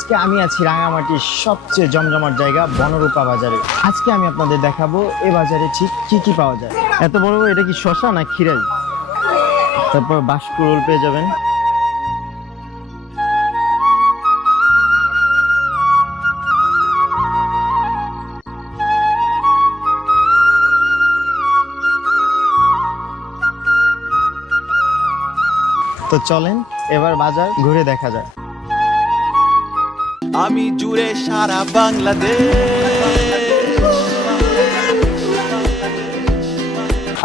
আজকে আমি আছি রাঙামাটির সবচেয়ে জমজমাট জায়গা বনরূপা বাজারে। আজকে আমি আপনাদের দেখাবো এ বাজারে ঠিক কি কি পাওয়া যায়। এত বড় এটা কি শশা না খিরাই তারপর বাঁশকুড়োল পেয়ে যাবেন। তো চলেন, এবার বাজার ঘুরে দেখা যায় আমি জুড়ে সারা বাংলাদেশ।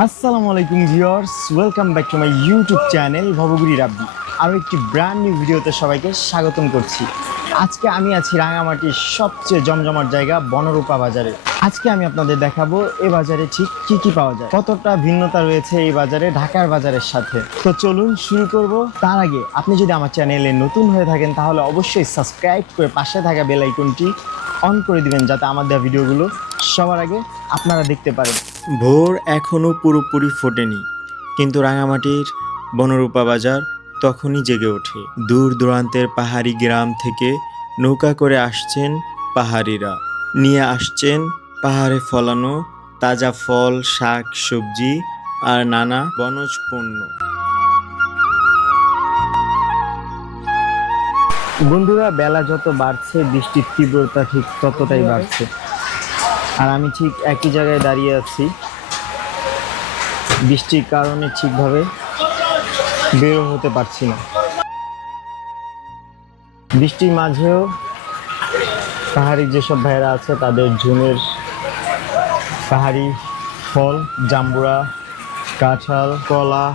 আসসালামু আলাইকুম viewers welcome back to my YouTube channel Bhobguri Rabbi. আরও একটি ব্র্যান্ড নিউ ভিডিওতে সবাইকে স্বাগতম করছি। আজকে আমি আছি রাঙামাটির সবচেয়ে জমজমার জায়গা, বনরূপা বাজারে। আজকে আমি আপনাদের দেখাবো এই বাজারে ঠিক কি কি পাওয়া যায়। কতটা ভিন্নতা রয়েছে এই বাজারে, ঢাকার বাজারের সাথে। তো চলুন শুরু করব। তার আগে আপনি যদি আমার চ্যানেলে নতুন হয়ে থাকেন, তাহলে অবশ্যই সাবস্ক্রাইব করে পাশে থাকা বেল আইকনটি অন করে দিবেন, যাতে আমার দেওয়া ভিডিওগুলো সবার আগে আপনারা দেখতে পারেন। ভোর এখনও পুরোপুরি ফোটেনি, কিন্তু রাঙামাটির বনরূপা বাজার তখনই জেগে ওঠে। দূর দূরান্তের পাহাড়ি গ্রাম থেকে নৌকা করে আসছেন পাহাড়িরা। নিয়ে আসছেন পাহাড়ে ফলানো তাজা ফল, শাক, সবজি আর নানা বনজ পণ্য। বন্ধুরা, বেলা যত বাড়ছে, বৃষ্টির তীব্রতা ঠিক ততটাই বাড়ছে। আর আমি ঠিক একই জায়গায় দাঁড়িয়ে আছি। বৃষ্টির কারণে ঠিকভাবে বেরো হতে পারছি না। বৃষ্টির মাঝেও পাহাড়ি যেসব ভাইরা আছে, তাদের ঝুমের পাহাড়ি ফল, জাম্বুরা, কাঁঠাল, কলা,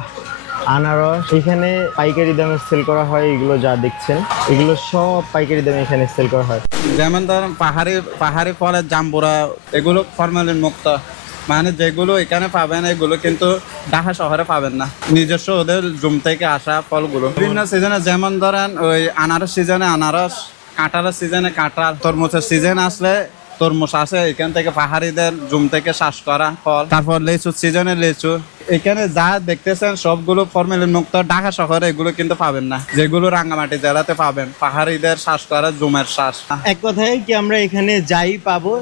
আনারস। এখানে পাইকারি দামে সেল করা হয়, এগুলো যা দেখছেন, এগুলো সব পাইকারি দামে এখানে সেল করা হয়। যেমন ধরেন পাহাড়ি পাহাড়ি ফলের জাম্বুরা, এগুলো ফরমালিন মুক্ত। মানে যেগুলো এখানে পাবেন, এগুলো কিন্তু ঢাকা শহরে পাবেন না। নিজস্ব ওদের জুম থেকে আসা ফলগুলো। বিভিন্ন সিজনে যেমন ধরেন ওই আনারস সিজনে আনারস, কাঁঠালের সিজনে কাঁঠাল, তরমুজের সিজন আসলে তরমুজ আছে এখান থেকে পাহাড়িদের জুম থেকে শ্বাস করা ফল। তারপর লিচু সিজনে লিচু। এখানে যা দেখতেছেন সবগুলো ফর্মালিন মুক্ত। ঢাকা শহরে এগুলো কিন্তু পাবেন না। যেগুলো রাঙ্গামাটি জেলাতে পাবেন। পাহাড়িদের শ্বাস করা জুমের শ্বাস এক কথায় কি আমরা এখানে যাই পাবো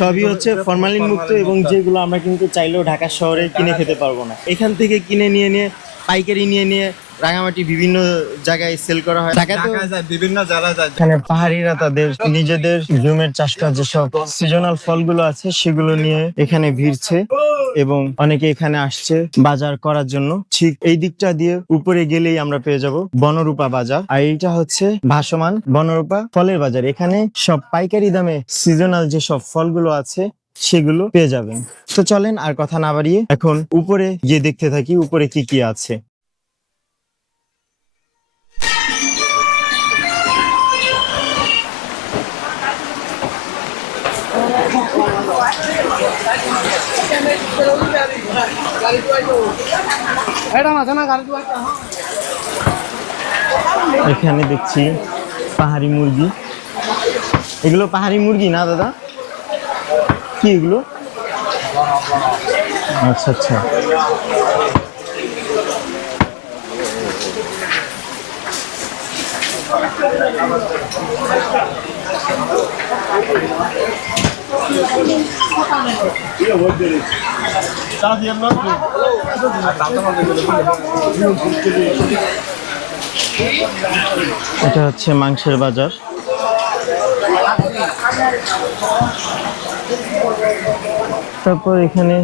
সবই হচ্ছে ফরমালিন মুক্ত এবং যেগুলো আমরা কিন্তু চাইলেও ঢাকা শহরে কিনে খেতে পারব না। এখান থেকে কিনে নিয়ে নিয়ে পাইকারি নিয়ে নিয়ে রাঙামাটি বিভিন্ন জায়গায় সেল করা হয়। বিভিন্ন এখানে পাহাড়িরা তাদের নিজেদের জুমের চাষ করা যেসব সিজনাল ফলগুলো আছে সেগুলো নিয়ে এখানে ভিড়ছে এবং অনেকে এখানে আসছে বাজার করার জন্য। ঠিক এই দিকটা দিয়ে উপরে গেলেই আমরা পেয়ে যাব বনরূপা বাজার। আর এইটা হচ্ছে ভাসমান বনরূপা ফলের বাজার। এখানে সব পাইকারি দামে সিজনাল যেসব ফলগুলো আছে সেগুলো পেয়ে যাবেন। তো চলেন আর কথা না বাড়িয়ে এখন উপরে গিয়ে দেখতে থাকি, উপরে কি কি আছে। এখানে দেখছি পাহাড়ি মুরগি। এগুলো পাহাড়ি মুরগি না, দাদা? কি এগুলো? আচ্ছা আচ্ছা। এটা হচ্ছে মাংসের বাজার। তারপর এখানে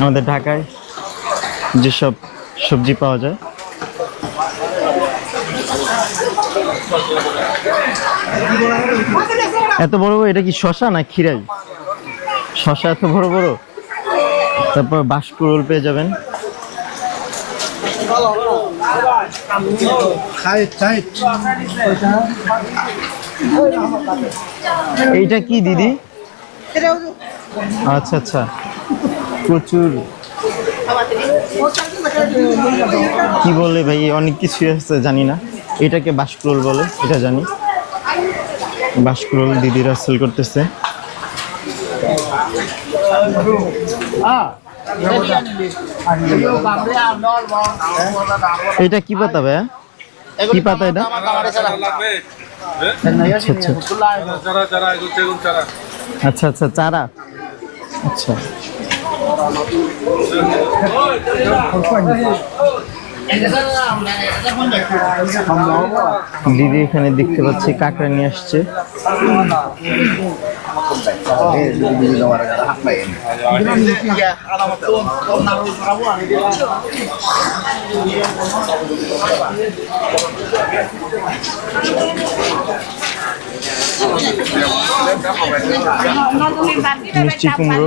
আমাদের ঢাকায় যেসব সবজি পাওয়া যায়। এত বড় বড়? এটা কি শশা না খিরাই শশা এত বড় বড়? তারপর বাঁশকুড়োল পেয়ে যাবেন। এইটা কি, দিদি? আচ্ছা আচ্ছা। প্রচুর। কি বলে ভাই? অনেক কিছু আছে, জানি না। এটাকে বাঁশকুড়োল বলে, এটা জানি। বাঁশকুড়োল দিদিরা সেল করতেছে। এটা কি পাতা ভাইয়া? কি পাতা এটা? আচ্ছা আচ্ছা আচ্ছা আচ্ছা চারা। আচ্ছা। দিদি এখানে দেখতে পাচ্ছি কাঁকড়া নিয়ে আসছে। মিষ্টি কুমড়ো।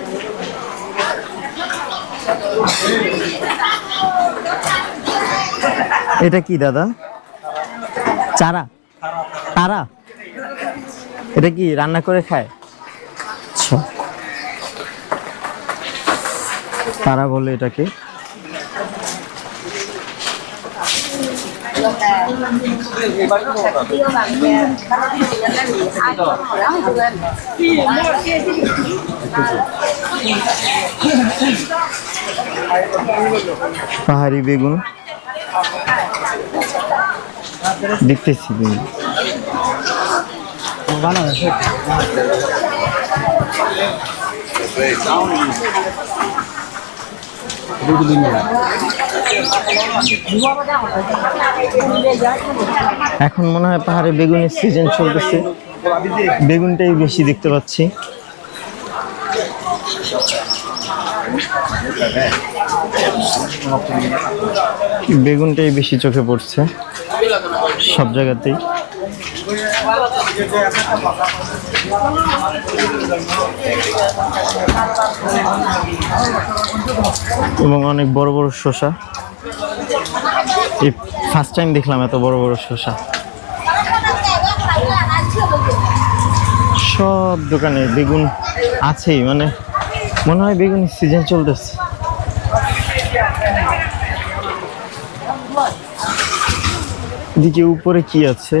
এটা কি দাদা? চারা। তারা। এটা কি রান্না করে খায়? তারা বলে এটাকে। পাহাড়ি বেগুন। দেখতেছি এখন মনে হয় পাহাড়ে বেগুনের সিজন চলতেছে। বেগুনটাই বেশি দেখতে পাচ্ছি। বেগুনটাই বেশি চোখে পড়ছে। সব জায়গাতেই। এবং অনেক বড় বড় শসা। এই ফার্স্ট টাইম দেখলাম এত বড় বড় শসা। সব দোকানে বেগুন আছেই মানে মনে হয় বেগুন সিজন চলতেছে। দিকে উপরে কি আছে?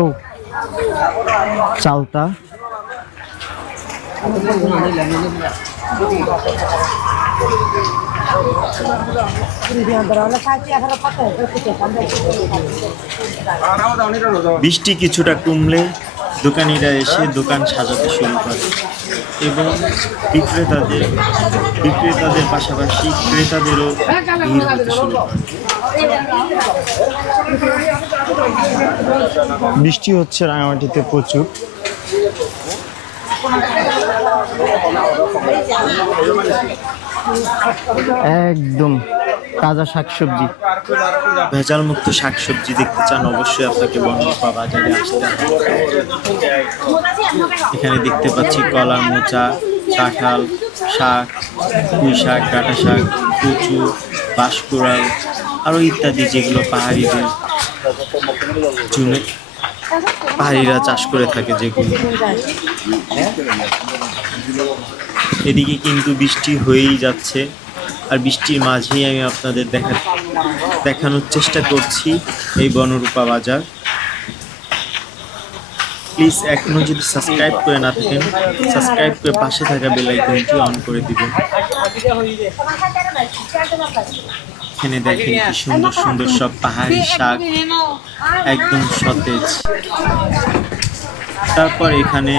ও চালতা। বৃষ্টি কিছুটা কমলে দোকানিরা এসে দোকান সাজাতে শুরু করে এবং বিক্রেতাদের বিক্রেতাদের পাশাপাশি ক্রেতাদেরও ভিড় হতে শুরু করে। বৃষ্টি হচ্ছে রাঙামাটিতে প্রচুর। একদম তাজা শাকসবজি। ভেজাল মুক্ত শাকসবজি দেখতে চান অবশ্যই আপনাকে বনরূপা বাজারে আসতে হবে। এখানে দেখতে পাচ্ছি কলার মোচা কাঁঠাল শাক পুঁই শাক কাঁটা শাক কচু বাঁশকুড়াল আরও ইত্যাদি যেগুলো পাহাড়িদের চুনে পাহাড়িরা চাষ করে থাকে যেগুলো। এদিকে কিন্তু বৃষ্টি হয়েই যাচ্ছে। আর বৃষ্টির মাঝেই আমি আপনাদের দেখা দেখানোর চেষ্টা করছি এই বনরূপা বাজার। প্লিজ এখনও যদি সাবস্ক্রাইব করে না থাকেন সাবস্ক্রাইব করে পাশে থাকা বেল আইকনটি অন করে দিবেন। এখানে দেখেন কি সুন্দর সুন্দর সব পাহাড়ি শাক, একদম সতেজ। তারপর এখানে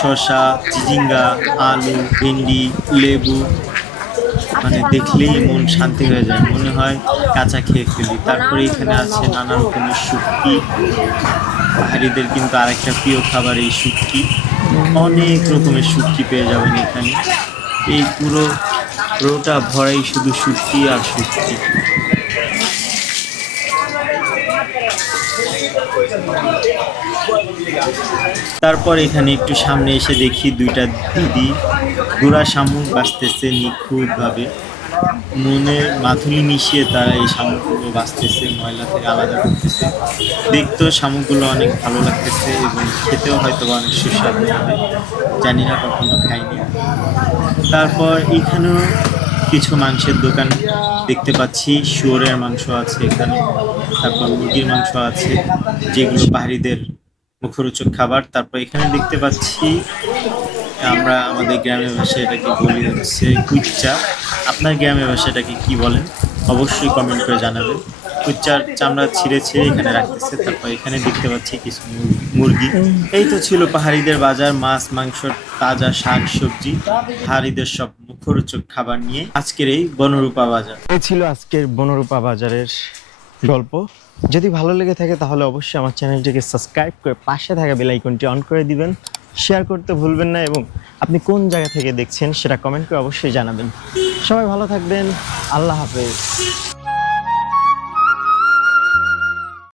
শসা চিচিঙ্গা আলু, ভেন্ডি, লেবু মানে দেখলেই মন শান্তি হয়ে যায়, মনে হয় কাঁচা খেয়ে ফেলি। তারপরে এখানে আছে নানা রকমের শুটকি। পাহাড়িদের কিন্তু আরেকটা প্রিয় খাবার এই শুটকি। অনেক রকমের শুটকি পেয়ে যাবেন এখানে। এই পুরো রোটা ভরাই শুধু শুটকি আর শুটকি তারপর এখানে একটু সামনে এসে দেখি দুইটা দিদি গুড়া শামুক বাঁচতেছে নিখুঁতভাবে। নুনে মাথুলি মিশিয়ে তারা এই শামুকগুলো বাঁচতেছে, ময়লা থেকে আলাদা করতেছে। দেখতেও শামুকগুলো অনেক ভালো লাগতেছে এবং খেতেও হয়তো অনেক সুস্বাদু হবে। জানি না কখনো খাইনি। তারপর এখানেও কিছু মাংসের দোকান দেখতে পাচ্ছি। শুয়োরের মাংস আছে এখানে, তারপর মুরগির মাংস আছে, যেগুলো পাহাড়িদের মুখরোচক খাবার। তারপর এখানে দেখতে পাচ্ছি, আমরা আমাদের গ্রামের ভাষায় এটাকে বলি হচ্ছে কুচ্চা আপনার গ্রামের ভাষায় এটাকে কি বলেন? অবশ্যই কমেন্ট করে জানাবেন। কুচ্চার চামড়া ছিঁড়ে ছিঁড়ে এখানে রাখতেছে, তারপর এখানে দেখতে পাচ্ছি কিছু মুরগি। এই তো ছিল পাহাড়িদের বাজার, মাছ, মাংস, তাজা শাক, সবজি। পাহাড়িদের সব মুখরোচক খাবার নিয়ে আজকের এই বনরূপা বাজার। এই ছিল আজকের বনরূপা বাজারের গল্প। যদি ভালো লেগে থাকে তাহলে অবশ্যই আমার চ্যানেলটিকে সাবস্ক্রাইব করে পাশে থাকা বেল আইকনটি অন করে দিবেন। শেয়ার করতে ভুলবেন না এবং আপনি কোন জায়গা থেকে দেখছেন সেটা কমেন্ট করে অবশ্যই জানাবেন। সবাই ভালো থাকবেন। আল্লাহ হাফেজ।